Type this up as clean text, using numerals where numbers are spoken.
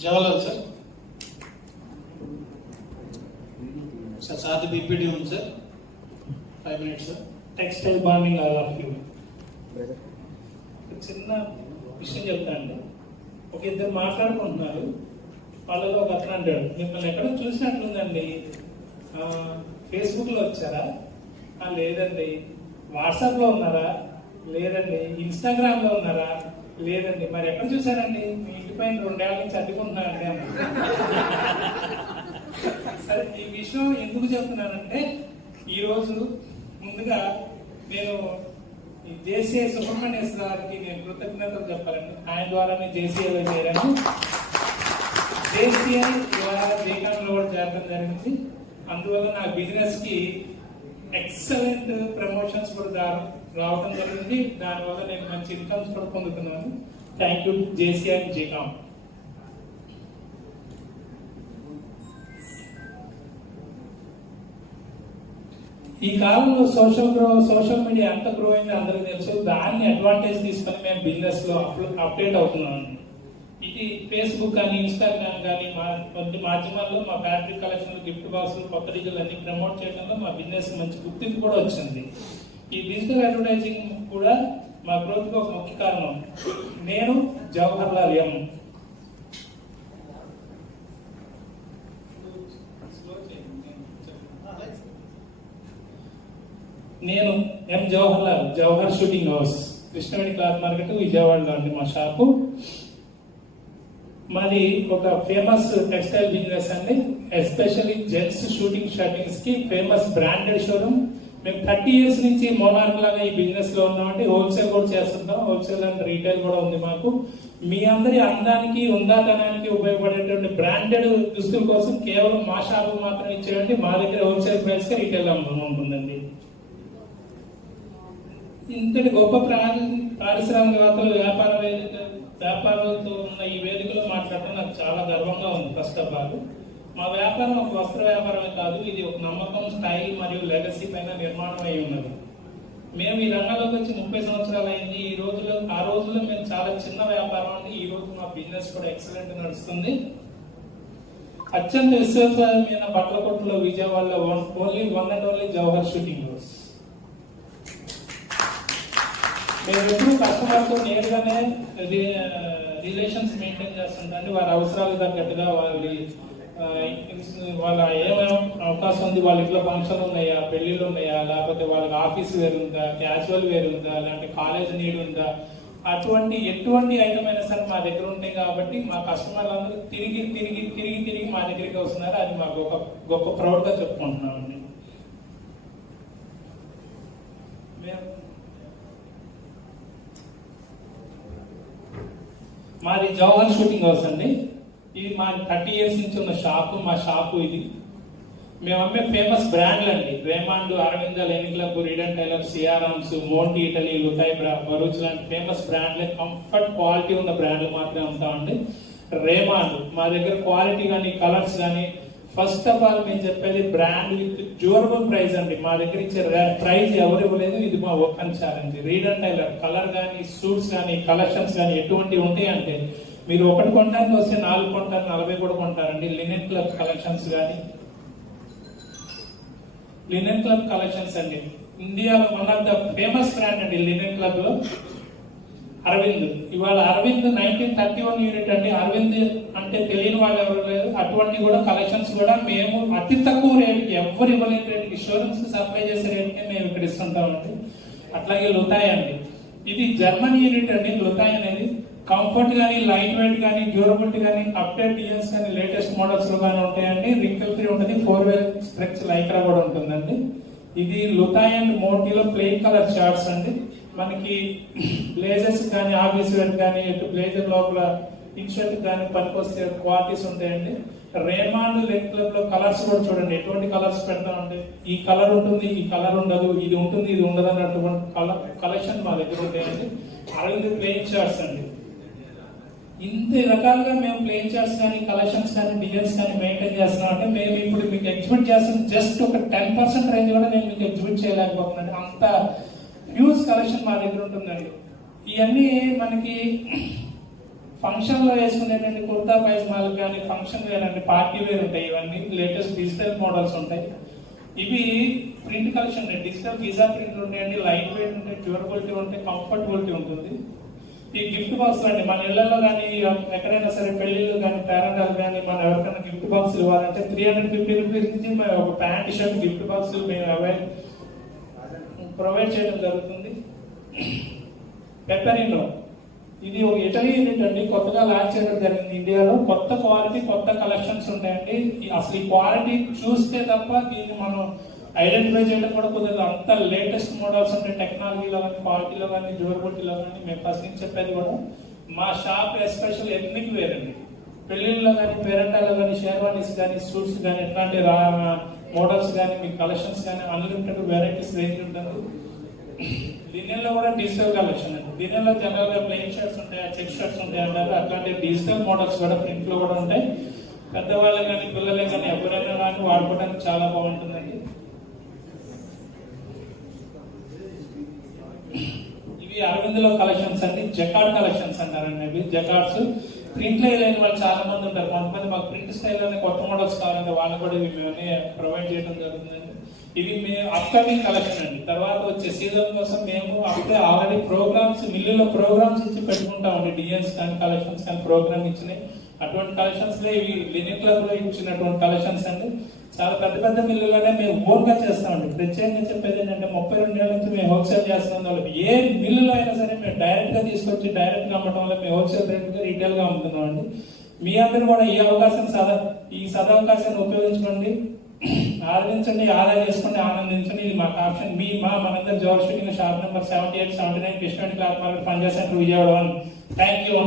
Jawaharlal sir. Sir sir BPD ఉంది sir. 5 minutes sir. Textile bonding all of you. చిన్న విషయం చెప్తా అండి. ఒక ఇద్దరు మాట్లాడుకుంటున్నారు. వాళ్ళలో ఒక అతను అంటాడు, మిమ్మల్ని ఎక్కడో చూసినట్లుందండి, ఫేస్బుక్లో వచ్చారా? లేదండి. వాట్సాప్లో ఉన్నారా? లేదండి. ఇన్స్టాగ్రామ్లో ఉన్నారా? లేదండి. మరి ఎక్కడ చూసారండి? మీ ఇంటి పైన 2 ఏళ్ళ నుంచి అడ్డుకుంటున్నారండి అన్న. సరే, ఈ విషయం ఎందుకు చెప్తున్నానంటే, ఈరోజు ముందుగా నేను జేసీఐ సుబ్రహ్మణ్యేశ్వర గారికి నేను కృతజ్ఞతలు చెప్పాలండి. ఆయన ద్వారా నేను జేసీఐలో చేరాను. జేసీఐ ద్వారా జేకాంలో కూడా చేరడం జరిగింది. అందువల్ల నా బిజినెస్ కి ఎక్సలెంట్ ప్రమోషన్స్ కూడా రావడం జరిగింది. దానివల్ల నేను మంచి ఇన్కమ్స్ కూడా పొందుతున్నాను. థ్యాంక్ యూ జేసీఐ జేకాం. ఈ కాలంలో సోషల్ మీడియా ఎంత గ్రో అయింది అందరికీ తెలుసు. దాన్ని అడ్వాంటేజ్ తీసుకొని మేము బిజినెస్ లో అప్డేట్ అవుతున్నాం. ఇది ఫేస్బుక్ కానీ ఇన్స్టాగ్రామ్ కానీ కొద్ది మాధ్యమాల్లో మా ఫ్యాబ్రిక్ కలెక్షన్, గిఫ్ట్ బాక్సులు, కొత్త డిజైన్లు అన్ని ప్రమోట్ చేయడంలో మా బిజినెస్ మంచి గుర్తింపు కూడా వచ్చింది. ఈ డిజిటల్ అడ్వర్టైజింగ్ కూడా మా గ్రోత్ కు ఒక ముఖ్య కారణం. నేను జవహర్లాల్ ఎం. నేను M Jawaharlal, Jawahar suiting house, Krishnaveni cloth market, విజయవాడలో అండి మా షాపు. మాది ఒక ఫేమస్ టెక్స్టైల్ బిజినెస్ అండి. ఎస్పెషల్లీ జెంట్స్ షూటింగ్ షర్టింగ్స్ కి ఫేమస్ బ్రాండెడ్ షోరూమ్. మేము 30 years నుంచి మోనార్క్ లాగా ఈ బిజినెస్ లో ఉన్నామండి. హోల్సేల్ కూడా చేస్తుంటాం. హోల్సేల్ అండ్ రీటైల్ కూడా ఉంది మాకు. మీ అందరి అందానికి, ఉందాతనానికి ఉపయోగపడేటువంటి బ్రాండెడ్ దుస్తుల కోసం కేవలం మా షాపు మాత్రమే ఇచ్చేయండి. మా దగ్గర హోల్సేల్ ప్రైస్ కి రీటైల్ ఉంటుందండి. ఇంతటి గొప్ప పారిశ్రామికవేత్తలు, వ్యాపారాలతో ఉన్న ఈ వేదికలో మాట్లాడటం నాకు చాలా గర్వంగా ఉంది. ఫస్ట్ ఆఫ్ ఆల్, మా వ్యాపారం ఒక వస్త్ర వ్యాపారమే కాదు, ఇది ఒక నమ్మకం, స్టైల్ మరియు లెగసీ పైన నిర్మాణం అయి ఉన్నది. మేము ఈ రంగంలోకి వచ్చి 30 సంవత్సరాలు అయింది. ఆ రోజుల్లో మేము చాలా చిన్న వ్యాపారం అండి. ఈ రోజు మా బిజినెస్ కూడా ఎక్సలెంట్ నడుస్తుంది. అత్యంత విశ్వసనీయమైన బట్టల కొట్టులో విజయవాడలో only one and only Jawahar suiting house. మేము ఎప్పుడు కస్టమర్తో నేరుగానే రిలేషన్స్ మెయింటైన్ చేస్తుంటే వారి అవసరాలు తగ్గట్టుగా వాళ్ళ ఏమేమి అవకాశం ఉంది, వాళ్ళ ఇంట్లో ఫంక్షన్ ఉన్నాయా, పెళ్లిళ్ళు ఉన్నాయా, లేకపోతే వాళ్ళకి ఆఫీస్ వేరు ఉందా, క్యాజువల్ వేరు ఉందా, లేదంటే కాలేజ్ నీడ్ ఉందా, ఎటువంటి ఐటమ్ అయినా సరే మా దగ్గర ఉంటాయి. కాబట్టి మా కస్టమర్లు అందరూ తిరిగి మా దగ్గరికి వస్తున్నారు. అది మాకు ఒక గొప్ప ప్రౌడ్ గా చెప్పుకుంటున్నామండి. మాది జవహర్ షూటింగ్ హౌస్ అండి. ఇది మా 30 years నుంచి ఉన్న షాపు. మా షాపు ఇది. మేము అమ్మే ఫేమస్ బ్రాండ్లు అండి. Raymond, Arvind, linen club, Reid Taylor, Siyaram's, Monti Italy, లుతాయ్, బరూచ్ లాంటి ఫేమస్ బ్రాండ్లే, కంఫర్ట్ క్వాలిటీ ఉన్న బ్రాండ్లు మాత్రమే అమ్ముతామండి. రేమాండ్ మా దగ్గర క్వాలిటీ కానీ, కలర్స్ కానీ, ఫస్ట్ ఆఫ్ ఆల్ మేము చెప్పేది బ్రాండ్ విత్ డ్యూరబుల్ ప్రైస్ అండి. మా దగ్గర ఇచ్చే ప్రైస్ ఎవరు ఇవ్వలేదు. ఇది మా ఓపెన్ ఛాలెంజ్. రీడన్ టైలర్ కలర్ కానీ, సూట్స్ కానీ, కలెక్షన్స్ కానీ ఎటువంటివి ఉంటాయి అంటే, మీరు ఒకటి కొనడానికి వస్తే 4 కొంటారు, 40 కూడా కొంటారండి. లినెన్ క్లబ్ కలెక్షన్స్ కానీ, లినెన్ క్లబ్ కలెక్షన్స్ అండి ఇండియాలో one of the famous brand అండి. లినెన్ క్లబ్ లో అరవింద్, ఇవాళ అరవింద్ 1931 యూనిట్ అండి. అరవింద్ అంటే తెలియని వాళ్ళు ఎవరు లేరు. అటువంటి కూడా కలెక్షన్స్ కూడా మేము అతి తక్కువ రేటుకి, ఎవరు ఇవ్వలేని రేటుకి, షోరూమ్స్ కి సప్లై చేసే రేటుకి మేము ఇక్కడ ఇస్తుంటామండి. అట్లాగే లుతాయ్ అండి, ఇది జర్మన్ యూనిట్ అండి. లుతాయ్ అనేది కంఫర్ట్ కానీ, లైట్ వెయిట్ కానీ, డ్యూరబిలిటీ కానీ, అప్డేట్ డిజైన్స్ కానీ, లేటెస్ట్ మోడల్స్ లో కానీ ఉంటాయండి. రింకిల్ ఫ్రీ ఉంటుంది. 4-way స్ట్రెచ్ లైక్రా కూడా ఉంటుందండి. ఇది లుతాయ్ అండ్ మోంటీలో ప్లెయిన్ కలర్ షార్ట్స్ అండి. మనకి బ్లేజర్స్ కానీ, ఆఫీస్ వేర్ కానీ, బ్లేజర్ లోపల ఇన్షర్ట్ కానీ పనికొస్తే క్వాలిటీస్ ఉంటాయండి. రేమాండ్, లెనిన్ క్లబ్ లో కలర్స్ కూడా చూడండి, ఎటువంటి కలర్స్ పెడతామంటే ఈ కలర్ ఉంటుంది, ఈ కలర్ ఉండదు, ఇది ఉంటుంది, ఇది ఉండదు అన్నటువంటి కలెక్షన్ మా దగ్గర ఉంటాయండి. అరవింద్ ప్లెయిన్ షార్ట్స్ అండి. ఇంత రకాలుగా మేము ప్లెయిన్ చార్ట్స్ కానీ, కలెక్షన్స్ కానీ, డిజైన్స్ కానీ మెయింటైన్ చేస్తున్నాం. అంటే మేము ఇప్పుడు మీకు ఎగ్జిబిట్ చేస్తాం. జస్ట్ ఒక 10% రేంజ్ కూడా నేను మీకు ఎగ్జిబిట్ చేయలేకపోతున్నాను. అంత హ్యూజ్ కలెక్షన్ మా దగ్గర ఉంటుందండి. ఇవన్నీ మనకి ఫంక్షన్ లో వేసుకునేటువంటి కుర్తా పైజమాలు కానీ ఫంక్షన్ వేర్ అండి, పార్టీ వేర్ ఉంటాయి. ఇవన్నీ లేటెస్ట్ డిజిటల్ మోడల్స్ ఉంటాయి. ఇవి print collection digital pizza print ఉంటాయండి, లైట్ వెయిట్ ఉంటాయి, డ్యూరబిలిటీ ఉంటాయి, కంఫర్టబిలిటీ ఉంటుంది. ఈ గిఫ్ట్ బాక్స్ అండి మన ఇళ్లలో కానీ ఎక్కడైనా సరే పెళ్లిళ్ళు కానీ పేరెంటాలు కానీ మనం ఎవరికైనా గిఫ్ట్ బాక్స్ ఇవ్వాలంటే 350 రూపీస్ నుంచి మేము ఒక ప్యాంట్ షర్ట్ గిఫ్ట్ బాక్స్ మేము ప్రొవైడ్ చేయడం జరుగుతుంది. పెప్పరినో ఇది ఒక ఇటలీ యూనిట్ అండి, కొత్తగా లాంచ్ చేయడం జరిగింది ఇండియాలో. కొత్త క్వాలిటీ కొత్త కలెక్షన్స్ ఉంటాయండి. అసలు ఈ క్వాలిటీ చూస్తే తప్ప దీన్ని మనం ఐడెంటిఫై చేయడం కూడా కుదరదు. అంత లేటెస్ట్ మోడల్స్ ఉంటాయి టెక్నాలజీలో కానీ క్వాలిటీలో కానీ డ్యూరబిలిటీలో కానీ. మేము ఫస్ట్ నుంచి చెప్పేది కూడా మా షాప్ ఎస్పెషల్ ఎథ్నిక్ వేర్ అండి. పెళ్లిళ్ళలో కానీ పేరెంటాల్లో కానీ షేర్వానీస్ కానీ సూట్స్ కానీ ఎట్లాంటి మోడల్స్ కానీ మీ కలెక్షన్స్ కానీ అన్లిమిటెడ్ వెరైటీస్ రేంజ్ ఉంటుంది. లినెన్ లో కూడా డిజిటల్ కలెక్షన్ అండి. లినెన్ లో జనరల్ గా ప్లెయిన్ షర్ట్స్ ఉంటాయి, చెక్ షర్ట్స్ ఉంటాయి అంటారు. అట్లాంటి డిజిటల్ మోడల్స్ కూడా ప్రింట్ లో కూడా ఉంటాయి. పెద్దవాళ్ళకి కానీ పిల్లలకి కానీ ఎవరైనా కానీ వాడుకోవడానికి చాలా బాగుంటుందండి. ఇవి అరవింద్ లో కలెక్షన్స్ అండి, జకార్డ్ కలెక్షన్స్ అంటారండి. ఇవి జకార్డ్స్ ప్రింట్ లో లేని వాళ్ళు చాలా మంది ఉంటారు. కొంతమంది మాకు ప్రింట్ స్టైల్లోనే కొత్త మోడల్స్ కావాలంటే వాళ్ళు కూడా ఇవి మేమే ప్రొవైడ్ చేయడం జరుగుతుందండి. ఇవి మేము అప్కమింగ్ కలెక్షన్ అండి. తర్వాత వచ్చే సీజన్ కోసం మేము అప్పుడే ఆల్రెడీ ప్రోగ్రామ్స్ మిల్లులో ప్రోగ్రామ్స్ ఇచ్చి పెట్టుకుంటామండి. డిఎన్స్ కానీ కలెక్షన్స్ కానీ ప్రోగ్రామ్ ఇచ్చినాయి. అటువంటి కలెక్షన్స్ లో ఇవి లినిక్ క్లబ్ లో ఇచ్చినటువంటి కలెక్షన్స్ అండి. చాలా పెద్ద పెద్ద మిల్లులోనే మేము ఓన్ గా చేస్తామండి. ప్రత్యేకంగా చెప్పేది ఏంటంటే 32 ఏళ్ళ నుంచి మేము హోల్సేల్ చేస్తున్నాం. వాళ్ళు ఏ మిల్లులో అయినా సరే మేము డైరెక్ట్ గా తీసుకొచ్చి డైరెక్ట్ గా అమ్మటం వల్ల మేము హోల్సేల్ రేట్ గా రీటైల్ గా అమ్ముతున్నామండి. మీ అందరూ కూడా ఈ సదవకాశాన్ని ఉపయోగించుకోండి, ఆదరించండి, ఆదా చేసుకోండి, ఆనందించండి. ఇది మాకు ఆప్షన్. మనందరి జోర్ షూటింగ్ షాప్ నెంబర్ 7879 కృష్ణాడి cloth market Panja centre Vijayawada. Thank you.